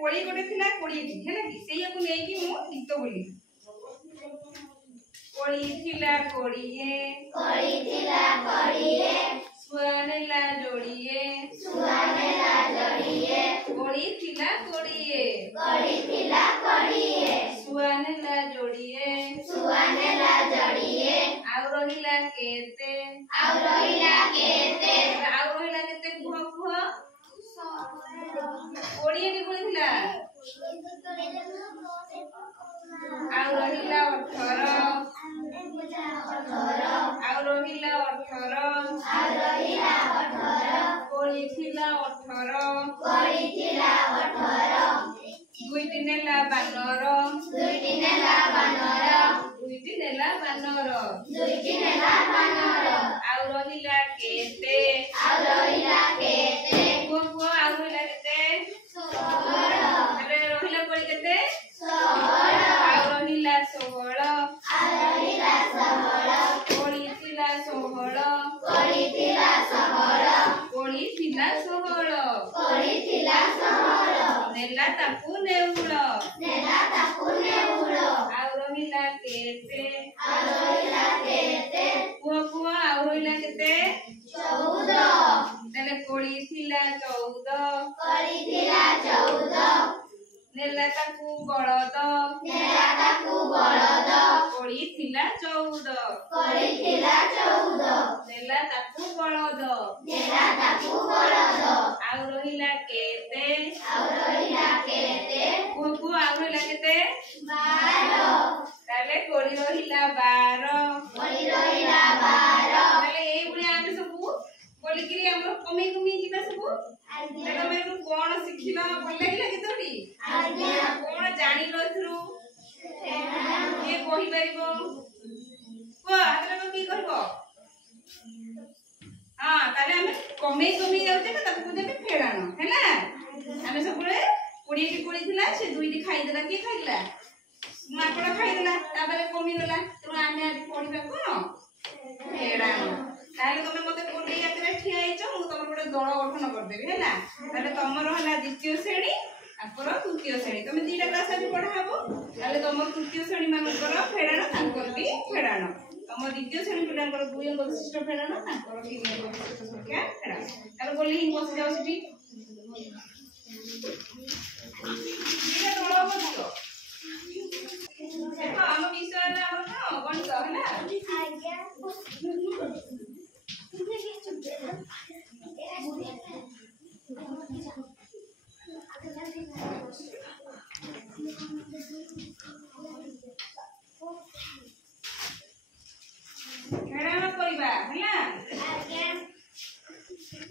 कोड़ी गोटे थिला कोड़ी थी है ना कि सेया को नै कि मु गीत बोली कोड़ी थिला कोड़ीए सुआनेला जोड़ीए कोड़ी थिला कोड़ीए सुआनेला जोड़ीए आउ रहिला केते कुह कुह कोड़ीए के कोड़ी थिला आउ रहिला 18 आउ रहिला 18 कोड़ी थिला 18 दुईटी नेला बानर आउ रहिला केते कुह कुह आउ रहिला केते अरे रहिला कोड़ी केते आउ रहिला 16 कोड़ी थिला 16 नेला ताकू नेउल आउ रहिला केते कुह कुह आउ रहिला केते 14 तले कोड़ी थिला 14 नेला ताकू बळद कोड़ी थिला 14 नेला ताकू बळद आउ रहिला केते कुह कुह आउ रहिला केते 12 तले कोड़ी रहिला 12 तले ए बुली आमे सबु बोली कि हमर कमी कमी जिबा सबु तले मैं कोन सिखिला भल लागिला केतोडी कोन जानि रथरु के कहि परिबो को आतरा की करबो हां ताले हमें कमी कमी जाउचे त ताकू देबे फेडानो हैला हमें सबुले कोड़ी की कोड़ी थिला से दुईटी खाइ देला के खाइला माकड़ा खाइ देला ताबले कमी गला तो आमे आज पढिबा कोन फेडानो ताले तमे मते कोड़ी आकरे ठिया आइछ मु तमर गोटे दळ गठन कर देबी हैला ताले तमर हला द्वितीय श्रेणी आपर तृतीय श्रेणी तमे दीटा क्लास आज पढा हबो ताले तमर तृतीय श्रेणी मानकर फेडानो तांकर भी फेडानो तम द्वितीय श्रेणी पिलांकर दुई अंक विशिष्ट फेडानो तांकर तीन अंक विशिष्ट संख्या फेडानो ताले बोली हि बस जाउ सिटी दीटा दळ बसियो देखो हम विषय ना हमर गणित हैला फेडानो करिबा हैला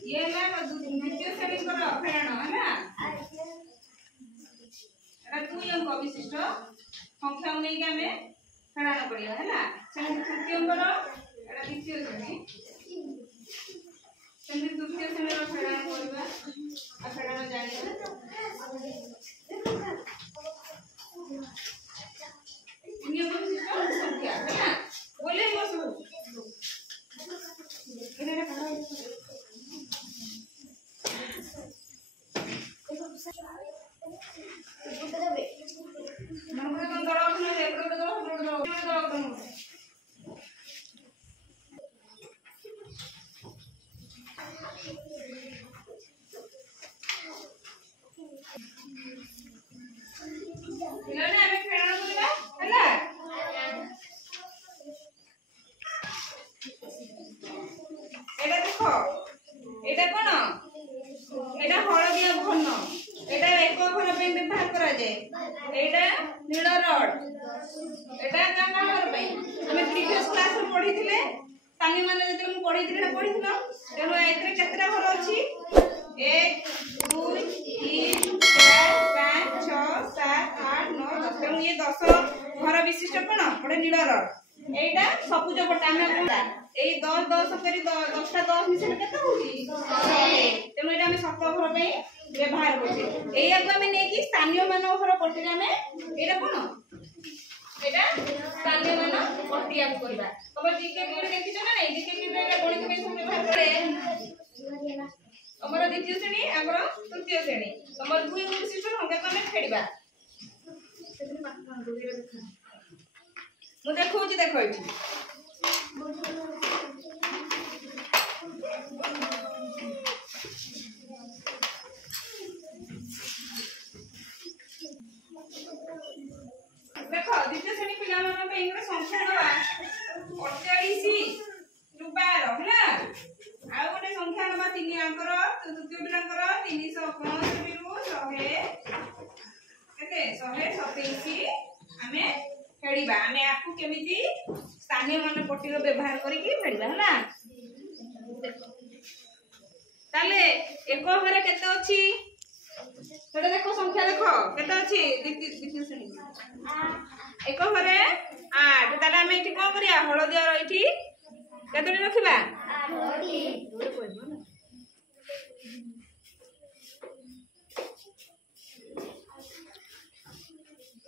ये ला द्वितीय श्रेणी कर फेडानो हैला एटा दुई अंक विशिष्ट संख्या नै के हमें फेडानो पड़िया हैला सेन तृतीय अंक रो एटा द्वितीय श्रेणी सेन तृतीय श्रेणी रो फेडानो करिबा आ फेडानो जानिबा तीन अंक विशिष्ट संख्या हैला बोले बस एटा देखो एटा कोन एटा हळदिया घन एटा एक घन पे व्यवहार करा जाय एटा नील रड एटा काना घर पे हमें प्रीवियस क्लास में पढी थिले तानी माने जते हम पढी थिले पढी थिलो तेनो एतरे केतरा घर अछि 1 2 3 4 5 6 7 8 9 10 तेनो ये 10 घर विशिष्ट कोन पडे नील रड एटा सबुज पटा में कोला ए 10 10 करी 10 टा 10 मिशन केते होची तेनो एटा हमें सप्ताह घर पे व्यवहार करछे एया को हमें नै कि स्थानीय मानव घर पट्टी में एटा कोन एटा स्थानीय मानव पट्टी आप करबा तब जीके पीरियड देखि छ ना नै जीके पीरियड गणित में सब व्यवहार करे तमर द्वितीय श्रेणी आगर तृतीय श्रेणी तमर दुई विशिष्ट संख्या को हमें फेड़िबा मु देखौची देखो इठी देखो द्वितीय श्रेणी पिला मन पे इंग्लिश संख्या दवा 48 टू 12 होला आ गोटे संख्या नबा 3 अंकर तृतीय पिलांकर 365 रु 100 केते 127 हमें फेड़िबा हमें आपको केमिति स्थानीय मन पट्टी रो व्यवहार करिकि फेड़िबा होला ताले एक घरे केते अछि सेटा देखो संख्या देखो केते अछि द्वितीय श्रेणी एक घरे 8 ताले हमें इठी कोन करिया हळदिया रो इठी केतोडी रखिबा 8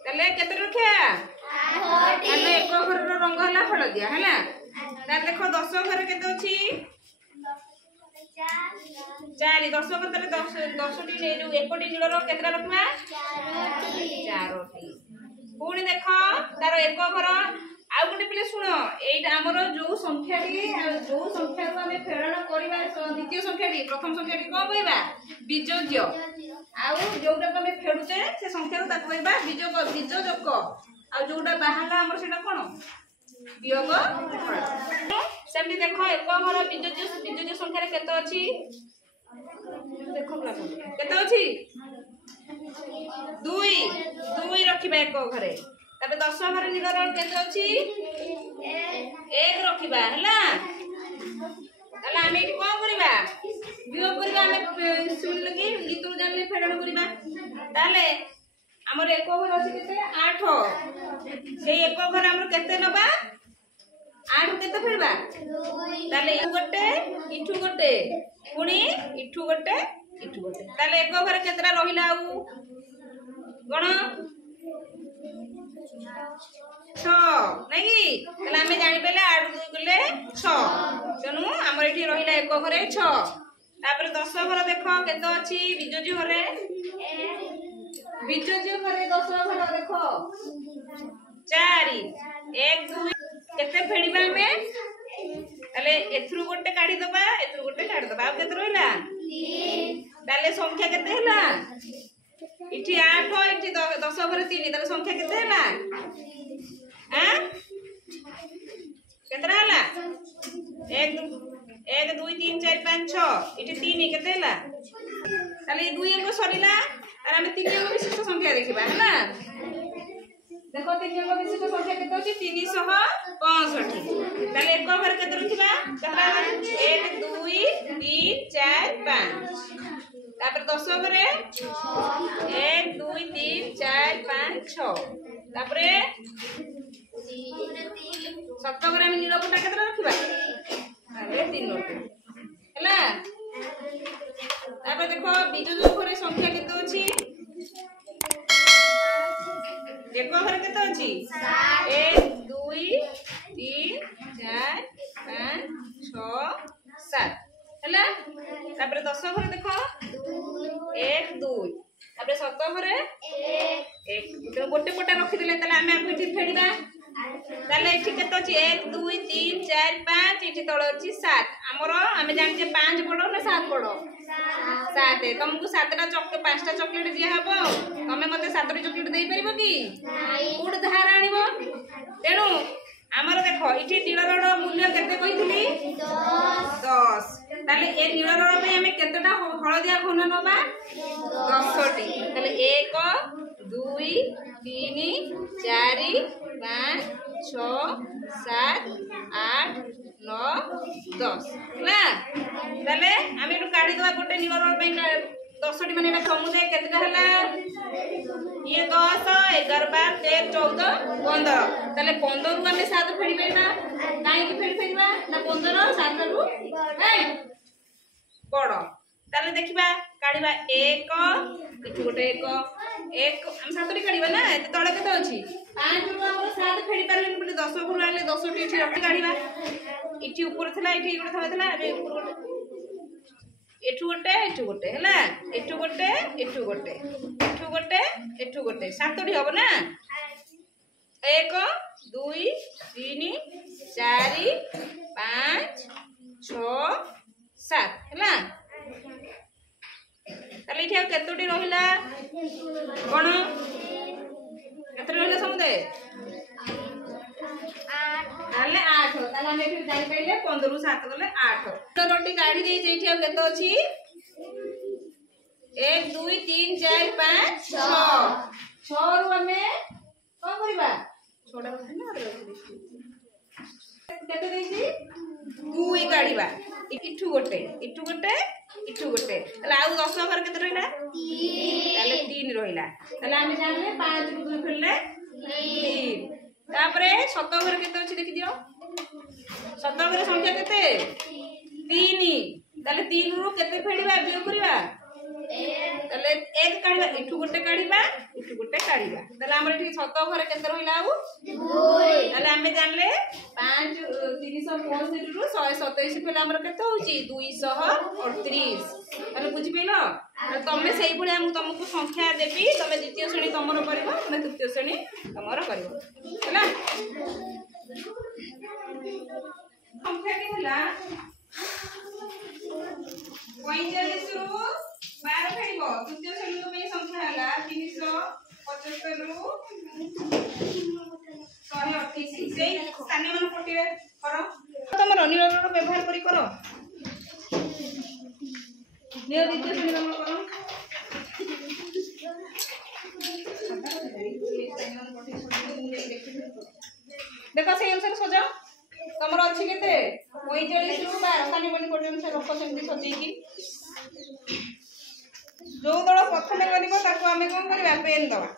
ताले केते रखिया ताले एक घर रो रंग हला हळदिया हला ताले देखो 10 घर केते अछि 4 10 घर ताले 10 टी ने जो एकोटी नीलर केतरा रखबा 4 टी पुणी देख तार एक घर आ गोटे पिले सुन एटा हमर जो संख्याटी जो संख्या को हमें फेरण करबा द्वितीय संख्याटी प्रथम संख्याटी को कहबा बीजोज्य आ जोटा को हमें फेडुचे से संख्या को ताक कहबा बीजोजक आ जोटा बाहला हमर सेटा कोन वियोग सेमि देखो एक घर बीजोज्य संख्या रे केते अछि देखो केते अछि 2 रखिबा एक घरे तबे 10 घर निगर केते अछि 1 रखिबा हला ताले हमें एठी कोन करिबा वियोग करिबा हमें सुन लगी गीतु जानले फेडण करिबा ताले हमर एक घर अछि केते 8 से एक घर हमर केते नबा 8 केते फेडबा ताले इठू गोटे पुनी इठू गोटे ताले एक घर केतरा रहिला आउ गण 6 नहीं ताले हमें जानि पेले 8 2 गले 6 तेनु हमर एठी रहिला एक घरे 6 तापर 10 घर देखो केते अछि बीजोजी घरे 10 घर देखो 4 1 2 केते फेडिबा हमें ताले एथरु गोटे काढी दबा एथरु गोटे काढी दबा आ केते रहिला 3 ताले संख्या केते हला इठी 8 इठी 10 घरे 3 ताले संख्या केते हला हां केतरा हला 1 2 3 4 5 6 इठी 3 केते हला ताले 2 अंक सरीला तारे हम 3 अंक विशिष्ट संख्या देखिबा हला देखो 3 अंक विशिष्ट संख्या केते अछि 365 ताले एक घर केते रखिबा केतरा 1 2 3 4 5 तापर 10 घरे 1 2 3 4 5 6 तापर 7 घरे हम नीलपटा केतरा रखिबा अरे 3 हला तापर देखो बीजोज घरे संख्या केते अछि एक घर केते अछि 1 2 3 4 5 6 7 हला तापर 10 घर देखो 1 2 तापर 7 घरे 1 गोटे पटा रखि दिले ताले हमें आपु इठी फेडिबा ताले इठी केते अछि 1 2 3 4 5 इठी तळ अछि 7 हमरो हमें जानि जे 5 बडो ना 7 बडो 7 तुमको 7टा चॉकलेट 5टा चॉकलेट दिया हबो तमे मते 7टी चॉकलेट देई परिबो की नाही गुड धार आनिबो तेनु हमरो देखो इठी नीलरड मूल्य केते कहितली 10 ताले ए नीलरड पे हमें केतेटा हळदिया घन नबा 10टी ताले 1 2 3 4 5 6 7 8 9 10 ना ताले हम एटु काढी दवा गोटे नीलरड पे 10टी माने एटा समुदाय केतेटा हला ये 10 11 12 13 14 15 ताले 15 रु हमें 7 फेडी पेबा काई की फेडीबा ना 15 7 रु बड़ ताले देखिबा काढिबा 1 इठु गोटे 1 हम 7टी काढिबा ना एते तळे केते अछि 5 रु हमर 7 फेडी पारले बोले 10 गुण आले 10 टी इठी रखि काढिबा इठी ऊपर थला इठी गोटे थला थला अबे ऊपर गोटे एठू गोटे एठू गोटे हैला एठू गोटे एठू गोटे एठू गोटे एठू गोटे सातटी हबो ना 1 2 3 4 5 6 7 हैला ताले इठा केतोटी रहिला कोन केतरे रहिला समुदाय ताले 8 ताले हम एठी जाई पइले 15 रु 7 गले 8 तो रोटी काढी दे जेठी आ केतो अछि 1 2 3 4 5 6 6 रु हमें कोन करिबा छोटा केते देछि 2 काढिबा इठू गोटे इठू गोटे इठू गोटे ताले आउ 10 घर केते रहिला 3 ताले 3 रहिला ताले हम जानले 5 रु 2 फेलले 3 तापरे शत घर केते अछि देखि दियो शत घर संख्या केते 3 ताले 3 रु केते फेडिबा बियो करिबा ताले 1 काढिबा इठू गोटे काढिबा ताले हमर ठीक शत घर केते रहिला आउ 2 ताले हमें जानले 5 365 रु 127 फेले हमर केते होची 238 ताले बुझि पेलो तमे सेही पुणी हम तुमको संख्या देबी तमे द्वितीय श्रेणी तमरो करबो तमे तृतीय श्रेणी तमरो करबो हैला संख्या के होला 45 रु 12 फेडिबो तृतीय श्रेणी में संख्या होला 375 रु 128 सेही स्थानीय मान पटिरे करो तमरो निरंतर व्यवहार करी करो नियो द्वितीय श्रेणी तमरो करो देखो से अनुसार सजाओ तमर अछि केते 45 रु 12 स्थानीय मान पटे अनुसार रख सेमती सजी की जो दल प्रथमे करबो ताको हमें कोन करबा पेन दवा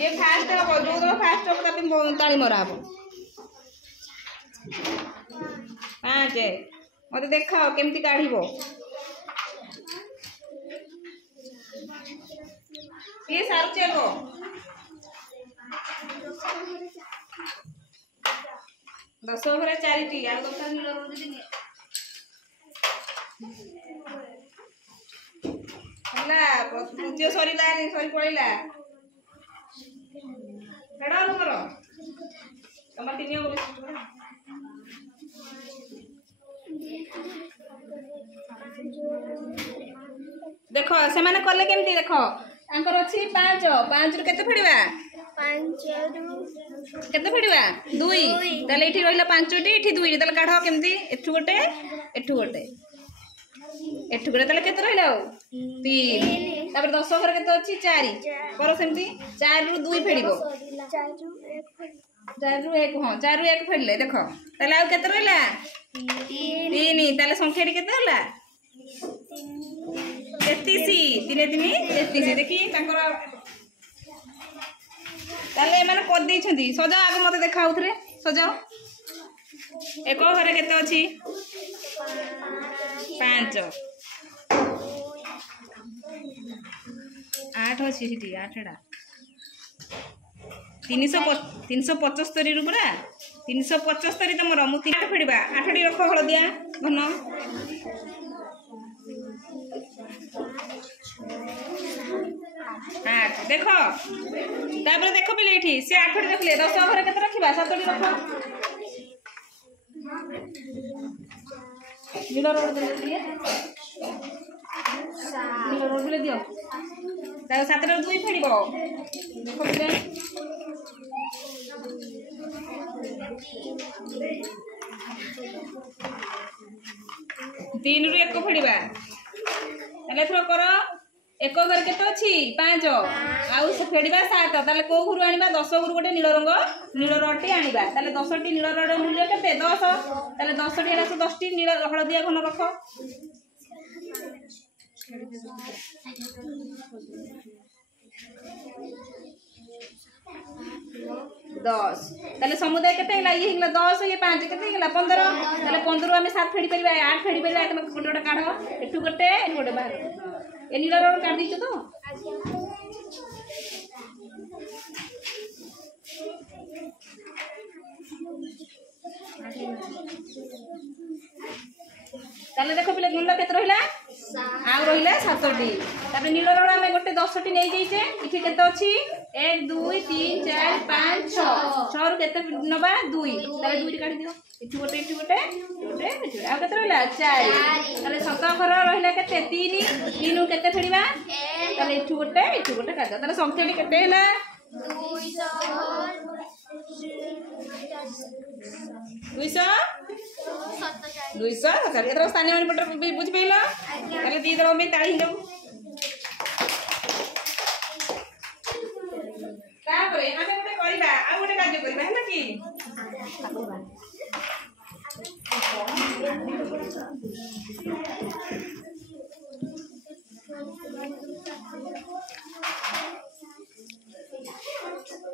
ये फास्ट हो जो दल फास्ट हो तापे ताली मराबो 5 मते देखाओ केमती काढिबो ये सार चेको 10 घरे 4 टी आ 10 नील रोज दिन हला तृतीय सरीला सरी पळिला हेडा करो तमा तीनियो बोले देखो से माने करले केमती देखो आंकर अछि 5 रु केते फेडिबा 5 रु केते फेडिबा 2 ताले इठी रहिला 5 टी इठी 2 ताले काढो केमती एठू गोटे एठू गोटे ताले केते रहिला 3 तापर 10 घर केते अछि 4 करो सेमती 4 रु 2 फेडिबो 4 रु 1 हां 4 रु 1 फेडले देखो ताले आ केते रहिला 3 ताले संख्या टी केते होला 33 देखी तांकर ताले माने कर दै छथि सजाओ आगे मते देखाउथरे सजाओ एको घरे केते अछि 5 8 अछि हिटी 8डा 375 रु पुरा 375 तमरो मु 3 फेडिबा 8डी रख हळदिया घन 8 देखो तापर देखो पिले एठी से 8डी रखले 10 घरे केते रखिबा 7डी रख नील रोड दे दिए नील रोड ले दियो ता 7 रो 2 फेडिबो देखो पिले 3 रु 1 फेडिबा ताले थरो करो एक घर केते अछि 5 आउ से फेडिबा 7 ताले को घरु आनिबा 10 घरु गोटे नील रंग नील रडटी आनिबा ताले 10 टी नील रड मूल्य केते 10 ताले 10 टी हेला 10 टी नील हळदिया घन रख 10 ताले समुदाय केते हला ये हला 10 ये 5 केते हला 15 ताले 15 हमें 7 फेडी परिबा 8 फेडी परिबा तमे गोटे गोटे काढो एठु गोटे बाहर ए नीला रोड काढ दीचो तो ताले देखो पिले गुण केते रहिला आउ रहिला 7टी तापर नील रड आमे गोटे 10टी नै जइचे इठी केते अछि 1 2 3 4 5 6 6 रु केते नबा 2 ताले 2 टी काढी दियो इठी गोटे आ केते रहिला 4 ताले 7 घर रहिला केते 3 3 रु केते फेडिबा ताले इठी गोटे काढ ताले संख्याटी केते हैला 200 एतर स्थानीय मान पट बुझि पैला ताले दी दरो में ताली हिलो तापरे हमें गोटे करबा आ गोटे कार्य करबा हैला की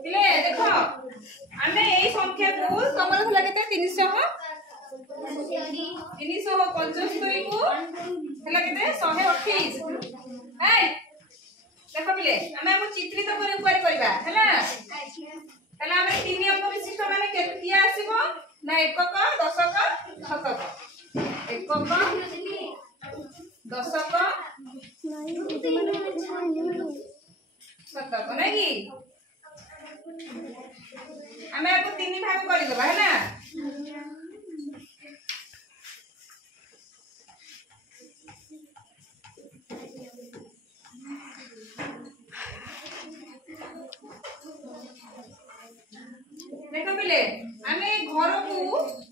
पिले देखो हमें यही संख्या को कमल थला केते 300 375 को हला केते 128 ए देखो पिले हमें हम चित्रित कर ऊपर करबा हला तला हमें 3 अंक विशिष्ट माने केतिया आसीबो ना एकक दशक शतक एकक दशक शतक नै की हमें आपको 3 भाग कर देबा है ना देखो पिले हमें घर को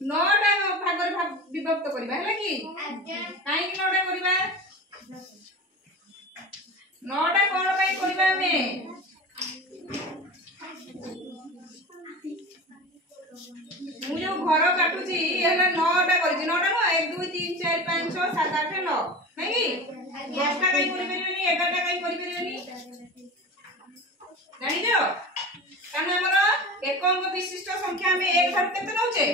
9टा भाग रे विभक्त करबा है कि काई कि 9टा करबा 9टा कोन पई करबा हमें मु जो घर काटुची एला 9टा करछि 9टा न 1 2 3 4 5 6 7 8 9 नै कि 10टा काई करि परिबेनी 11टा काई करि परिबेनी जानि जो कारण हमर एक अंक विशिष्ट संख्या में एक भाग केते नउचे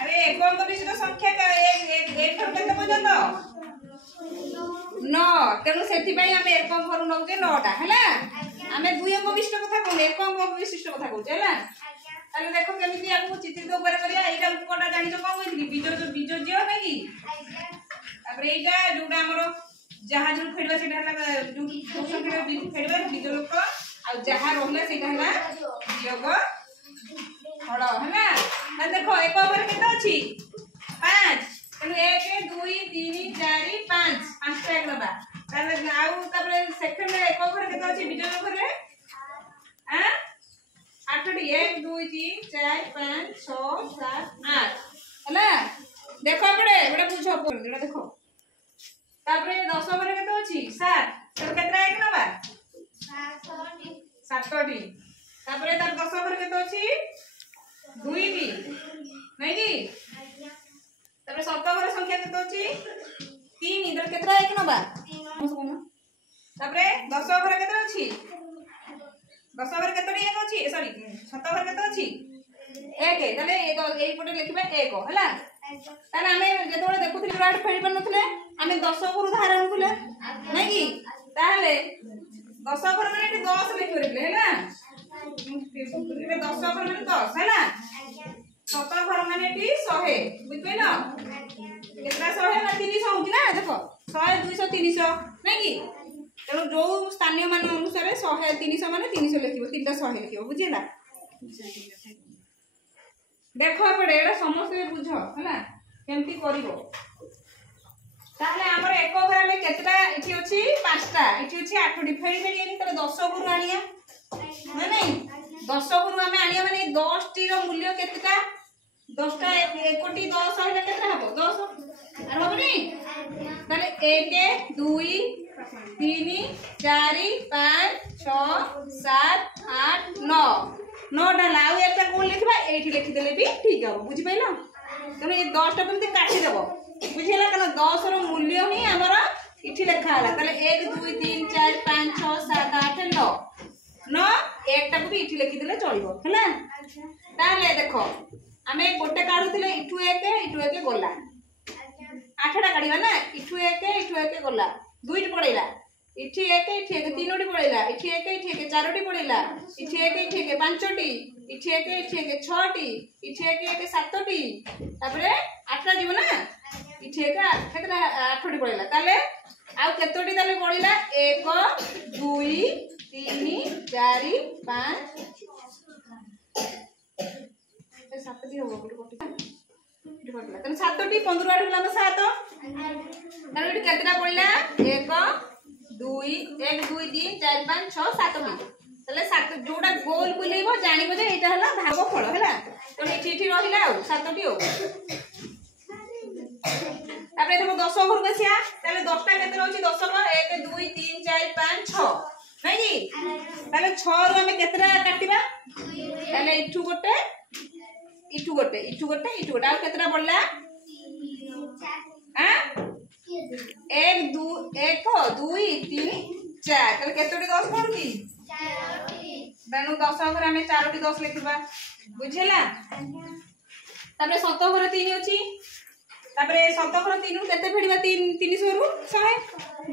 अरे एक अंक विशिष्ट संख्या का एक भाग केते पर्यंत 9 तेनु सेति पई हम एक अंक घर नउचे 9टा हैला हमें दुई अंक विशिष्ट कथा कहू एक अंक विशिष्ट कथा कहू हैला ताले देखो केमिति आपको चित्रित ऊपर करिया एटा उपकोटा जानि जो कोन होइथि बीज जियो नै कि तापर एटा जोडा हमरो जहाज फेडवा सेटा हला जो संख्या फेडवा बीज लोक आ जहा रहला सेटा हला योग हड़ हैला ना देखो एक ओवर केते अछि 5 तनु 1 2 3 4 5 5टा एक नबा ताले आउ तापर सेकंड एक ओवर केते अछि बीज लोक रे हां 8टी 1 2 3 4 5 6 7 8 हैला देखो पड़े बड़ा बुझो पड़े देखो तापर 10 ओवर केते अछि 7 तब केतरा एक नबा 7टी तापर तार 10 ओवर केते अछि 2टी नै कि तापर 7 ओवर संख्या केते अछि 3 इधर केतरा एक नबा तापर 10 ओवर केते अछि 10 ओवर केतोडी एक अछि सॉरी 7 ओवर केते अछि 1 ताले एई पटे लिखबे 1 हला ताले हमें जेतोळे देखुथि राड फेडी पर नथले हमें 10 ओवर धारण कुले नै कि ताले 10 ओवर माने 10 लिखिबे हैला 10 ओवर माने 10 हैला 7 ओवर माने 100 बुझ पैलो केतना 100 ना 300 होगी ना देखो 100 200 300 नै कि तेणु जो स्थानीय मान अनुसार 100 300 माने 300 लिखिबो 300 लिखिबो बुझिला देखो पड़े एटा समस्त बुझो हैला केमती करिवो ताले हमर एक घर में केतटा इठी अछि 5टा इठी अछि 8टी फेडी फेडी एनी तले 10 गुरु आनिया नै 10 गुरु हमें आनिया माने 10 टी रो मूल्य केतटा 10टा 1 कोटी 10 हैला केतरा हबो 10 आर हबो नै ताले 1 2 3 4 5 6 7 8 9 9टा लाउ एकटा कोन लिखबा एठी लिखि देले भी ठीक हबो बुझि पैलो तने ये 10टा पमते काटी देबो बुझिला कना 10 रो मूल्य ही हमरा इठी लिखा हला ताले 1 2 3 4 5 6 7 8 9 9 एकटा को भी इठी लिखि देले चलिबो हैला ताले देखो हमें गोटे काढुथिले इठु एक गोला 8टा काढिबा ना इठु एक गला 2टी पड़ैला इठी एक तीनोटी पड़ेगा इठी एक चारोटी पड़ेगा इठी एक पांचटी इठी एक छटी इठी एक सातटी तापरे आठटा जीव ना इठी एक केतरा आठटी पड़ेगा ताले आउ केतोटी ताले पड़ेगा 1 2 3 4 5 सातटी हो गो सातटी 15 आठ गला 7 ताले इठी केतरा पड़ेगा 1 2 1 2 3 4 5 6 7 ताले 7 जोटा गोल बुलेइबो जानिबो जे एटा हला भाग फल हला तो इठी इठी रहिला आ 7टी हो तापरे देखो 10 घर बसिया ताले 10टा केते रहउची 10 को 1 2 3 4 5 6 नै कि ताले 6 रु हमें केतरा काटिबा ताले इठू गोटे आ केतरा पड़ला आ 1 2 3 4 ताले केतोटी 10 पड़ुची 4टी बेनु 10 घर हमें 4टी 10 लिखबा बुझेला तापरे 7 घर 3 अछि तापरे 7 घर 3 केते फेडिबा 300 रु 100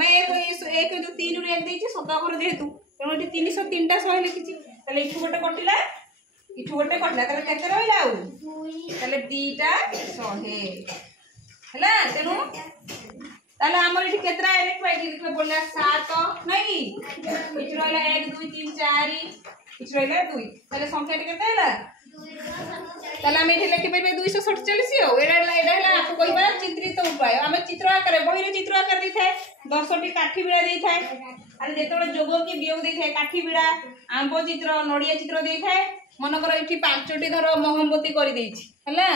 बा 1 जो 3 रु 1 देछि 7 घर जेहेतु तेनो 300 3टा 100 लिखिछि ताले इठू गोटे कटिला ताले केते रहिला आ ताले 2टा 100 हैला तेनु ताले हमर इठी केतरा लिखबा बोलला 7 नै इठी रहला 1 2 3 4 इठी रहला 2 ताले संख्या केते हैला ताले हम इठी लिखि परबे 247 हो एडा आपको कहबा चित्रित उपाय हम चित्र आकार बही रे चित्र आकार दै थाए 10टी काठी बिड़ा दै थाए अरे जेतोले जोग की वियोग दै थाए काठी बिड़ा आंबो चित्र नडिया चित्र दै थाए मन कर इठी 5टी धर मोहम्बती करि दैछि हैला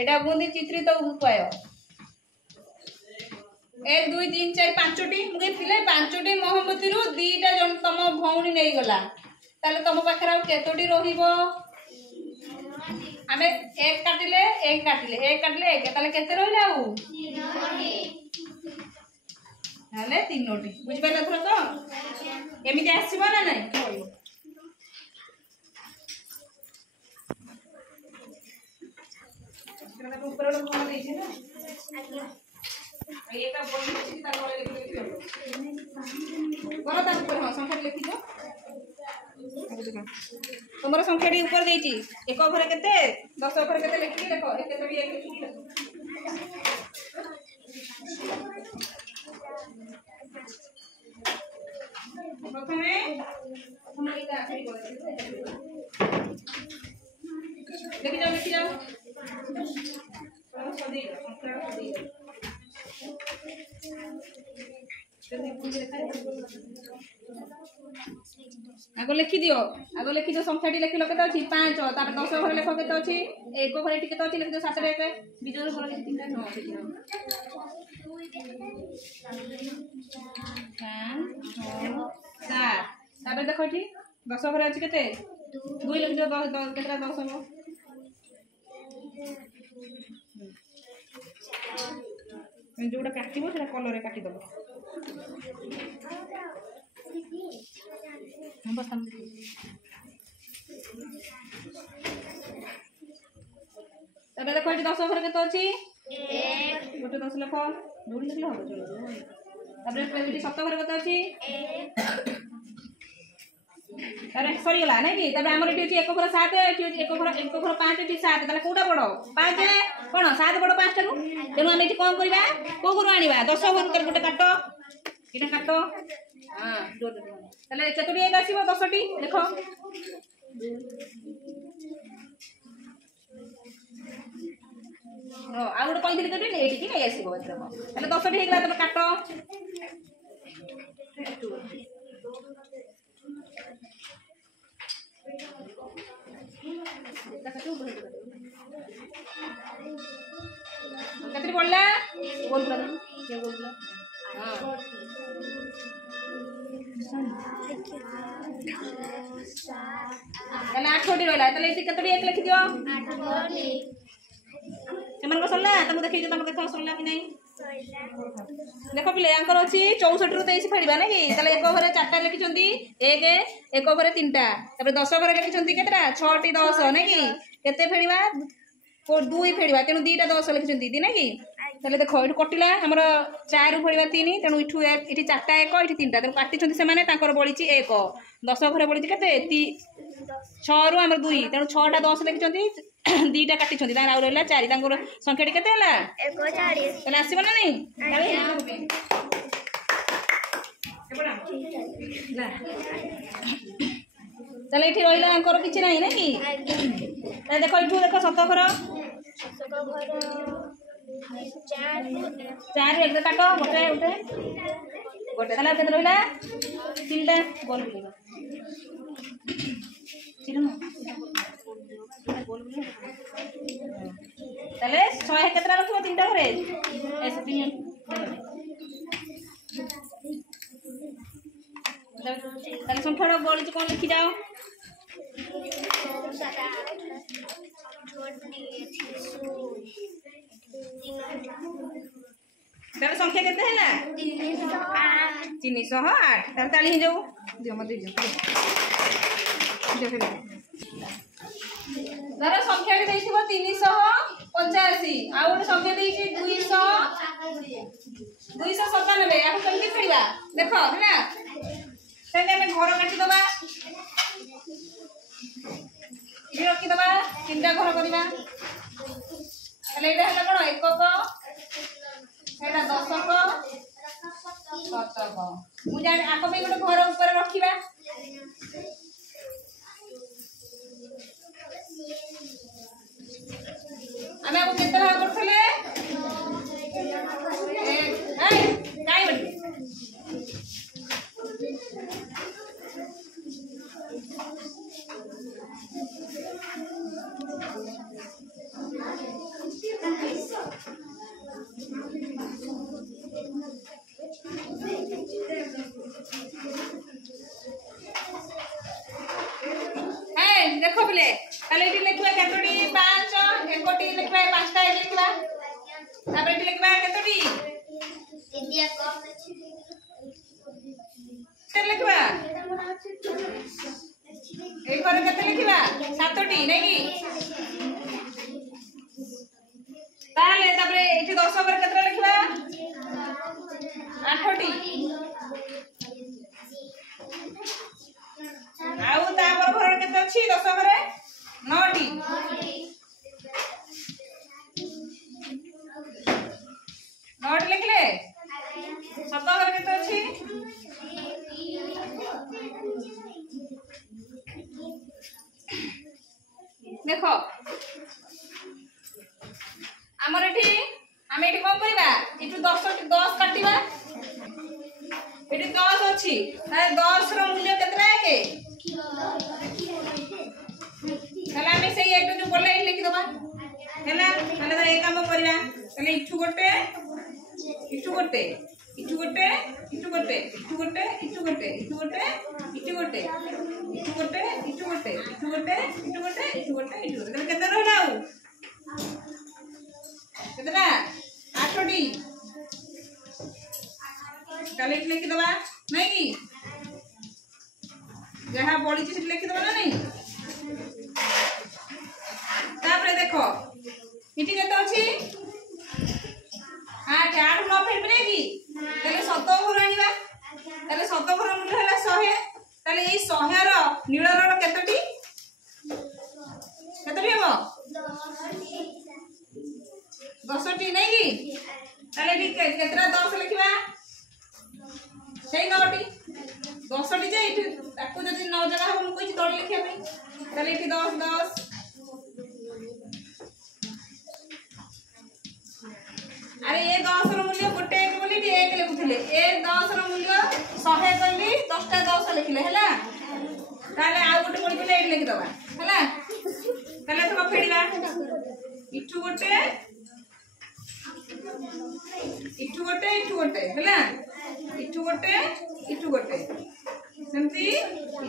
एडा बुंदी चित्रित उपाय 1 2 3 4 5टी मुगे पिले 5टी मोहम्बती रु 2टा जन तम भौणी नै गला ताले तम पाखर आ केतोटी रहिबो हमें 1 काटिले 1 ताले केते रहिला आ 3टी हाले 3टी बुझ पाइला थरो तो एमिति आसीबो ना नै ऊपर वाला कोन देछि ना ये का बोल छी ता कोले लिखि बोलो ता ऊपर हां संख्या लिखि दो तुम्हारा संख्या डी ऊपर देछि एक घरे केते 10 घरे केते लिखि देखो एक केते एक लिखि प्रथमे हम एटा आखरी बोल लिखि जाओ आगो लिखि दियो संख्या लिख लो केते अछि 5 तापर 10 घर लेख केते अछि एक घर एटी केते अछि लिख दियो 7 रे बिजोर घर के 3टा न अछि 5 6 7 तापर देखो एटी 10 घर अछि केते 2 लिख दियो 10 केतरा 10 हो जोड़ा काटिबो सेटा कलर रे काटि दबो हम बस हम तबे देखो एटी 10 घर केते अछि 1 गोटे 10 लिख जोड़ी लिखले हो चलो तबे एटी 7 घर केते अछि अरे सॉरी गला नै कि तबे हमर एटी 1 घर 7 एटी 1 घर 5 एटी 7 ताले कोडा बडो 5 कोन 7 बडो 5 टानु तेनु हम एटी कोन करबा को घर आनिबा 10 घर कर गोटे काटो एटा काटो हां जोड़ दे ताले चतुरी एक आसीबो 10टी देखो ओ आ गोटे कहि दिली कटे एटी कि नै आसीबो एतरा ताले 10टी हेगला तबे काटो कतरी बोलला बोल कर क्या बोलला हां ताले 8टी रहला ताले एटी कतरी एक लिखि दियो 8टी सेमन को सल्ला तम देखै तम देखो सल्ला कि नै देखो पिले अंकर अछि 64 रु 23 फेडिबा नै कि ताले एक घरे 4टा लिखि छंती एक घरे 3टा तबे 10 घरे लिखि छंती केतरा 6टी 10 नै कि केते फेडिबा को 2 फेडिबा तेनु 2टा 10 लिखि छंती दी नै कि ताले देखो ये कटिला आमर 4 भरिबा 3 तेणु इठू ये 4टा 1 ये 3टा तेणु काटिछन्ति से माने तांकर बळिछि 1 10 घरे बळिछि केते 6 रु आमर 2 तेणु 6टा 10 लिखिछन्ति 2टा काटिछन्ति तांकर आउ रहला 4 तांकर संख्याटी केते हला 140 ताले आसीबो ना नहीं ताले इठी रहिला आंकर किछि नाही ना कि ताले देखो इठू देखो शतघर 4 एक काटो गोटे गोटे गोटे ताले केते रहिला 3टा गोल बुलेगा चिरनो गोल बुलेगा ताले 100 केतरा रखिबो 3टा घरे ऐसे 3 ताले संख्याटा बळिछि कोन लिखि जाओ ताले संख्या केते हैला 308 ताले ताली ही जाऊ दियो मत दियो तारे संख्या के देइथिबो 385 आ ओटे संख्या देइछि 297 या केमति खेलिबा देखो हैला ताले हम घर काटी दबा ये रखी दबा 3टा घर करबा ताले एटा हला कोन एकक एटा दशक शतक मु जाने आको पे गोटे घर ऊपर रखिबा आमे आपको केते भाग करथले ए काई बडी देखो बोले ताले इटी लिखबा केतोटी 5 एकोटी लिखबा 5टा एक लिखबा तापर इटी लिखबा केतोटी इंडिया कम ते लिखबा एक बार केते लिखबा 7टी नै की ताले तापर इटी 10 बार केतरा लिखबा 8टी आउ तापर घर केते अछि 10 घरे 9टी 9टी लिखले 7 घरे केते अछि देखो हमर एठी हम एठी कोन करिबा इटु 10 काटिबा एठी 10 अछि ताले 10 रो मूल्य केतरा के ताले हम से एटु जो बोले लिखि दबा हैला ताले त एक काम करिबा ताले इठु गोटे इठु गोटे इठु गोटे इठु गोटे इठु गोटे इठु गोटे इठु गोटे इठु गोटे इठु गोटे इठु गोटे इठु गोटे इठु गोटे इठु गोटे इठु गोटे ताले केते रहला आउ केतना 8टी ताले इठ लिखि दबा नै की जहां बॉडी से लिखि दबा ना नहीं तापरे देखो इठी केते अछि 8 8 न फेर बनेगी ताले 7 घर आनिबा ताले 7 घर मूल्य हला 100 ताले ए 100 रो नील रड केतटी हेबो 10टी नै की ताले ठीक केतरा 10 लिखबा सेई 9टी 10टी जे इठी ताको जदी 9 जगह हम कोइ तोड़ लिखिया पे ताले इठी 10 10 अरे ये 10 रो मूल्य गोटे एक बोली एक लिखुथिले ए 10 रो मूल्य 100 कहली 10टा 10 लिखले हला ताले आ गोटे बोली बोले एक लिखि दबा हला ताले तो फेडिबा इठु गोटे हला इठु गोटे सेमती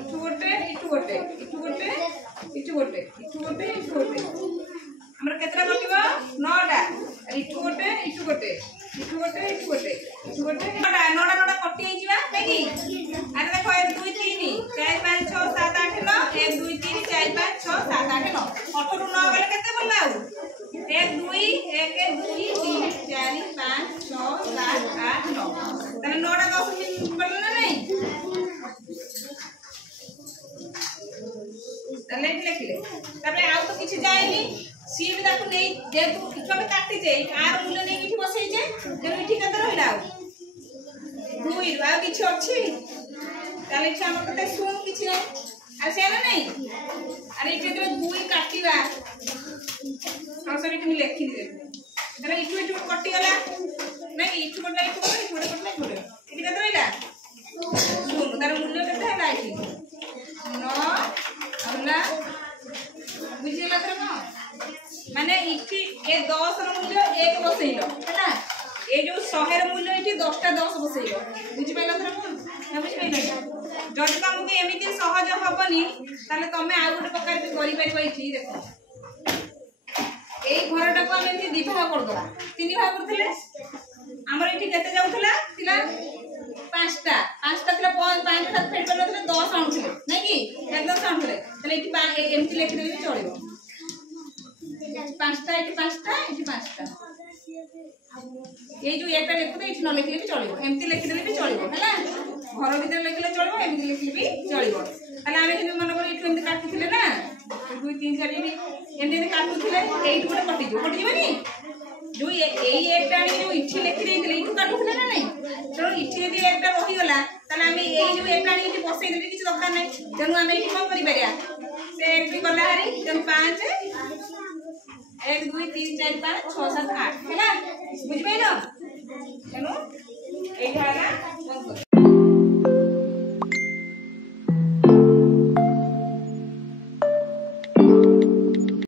इठु गोटे हमरा केतरा कटिबा 9टा इठु गोटे 9टा कटि आइजिबा नेकी अरे देखो 1 2 3 4 5 6 7 8 9 1 2 3 4 5 6 7 8 9 8 रु 9 गले केते बोलाउ 1 2 1 2 3 4 ତାହେଲେ ଏଠି ଲେଖିଲେ ତାପରେ ଆଉ ତ କିଛି ଯାଏନି ସିଏ ବି ତାକୁ ନେଇ ଯେହେତୁ ଏଠୁ ଆମେ କାଟିଛେ ଆର ମୂଲ୍ୟ ନେଇକି ଏଠି ବସେଇଛେ ତେଣୁ ଏଠି କେତେ ରହିଲା ଆଉ 2 ଆଉ କିଛି ଅଛି ତାହେଲେ ଏଠି ଆମର କେତେ ଶୂନ କିଛି ନାହିଁ ଆଉ ସେ ନା ନାହିଁ ଆରେ ଏଠି ଯେତେବେଳେ 2 କାଟିବା ଆଉ ସରି ଏଠି ମୁଁ ଲେଖିନି ତାହେଲେ ଏଠୁ କଟିଗଲା ନାଇଁ ଏଠୁ କଟିଲା ଏଠୁ କଟିଲା ଏଠି କେତେ ରହିଲା ଶୂନ ତାର ମୂଲ୍ୟ କେତେ ହେଲା ଏଠି 9 ହେଲା बुझीगला तर कौन माने इठी ए 10 ର मूल्य 1 बसैलो हैला ए जो 100 ର मूल्य इठी 10 टा 10 बसैलो बुझी पाइला तर कौन ना बुझी पाइला जदि तुमको एमिति सहज हबनी ताले तमे आ गुटे प्रकार के करि परिबा इठी देखो ए घरटा को हम एमिति दिभाग कर दवा तीन भाग करथिले हमर इठी केते जाउथला तिला 5टा तिला 5 टा फेड करले 10 आउथले नै कि 10 आउथले तले इठी एमिति लिखि देबे चलिबो 5टा इठी 5टा ये जो एटा लिखु दे इठी न लिखले भी चलिबो एमिति लिखि देले भी चलिबो हैला घर भीतर लिखले चलिबो एमिति लिखले भी चलिबो ताले आमे कि मन कर इठी एमिति काटुथिले ना 2 3 4 एमिति काटुथिले एइठ गोटे कटि जिवनी जो एई एकटा आनी जो इठी लिखि देइथिले इठु काटुथिले ना नहीं तो इठी यदि एकटा रही गला ताले आमे एई जो एकटा आनी इठी बसै देबे किछ दरकार नै तेनु आमे इठी कोन करि परिया से एकटी गला हारी तेनु 5 1 2 3 4 5 6 7 8 हैला बुझि पाइलो तेनु एई हला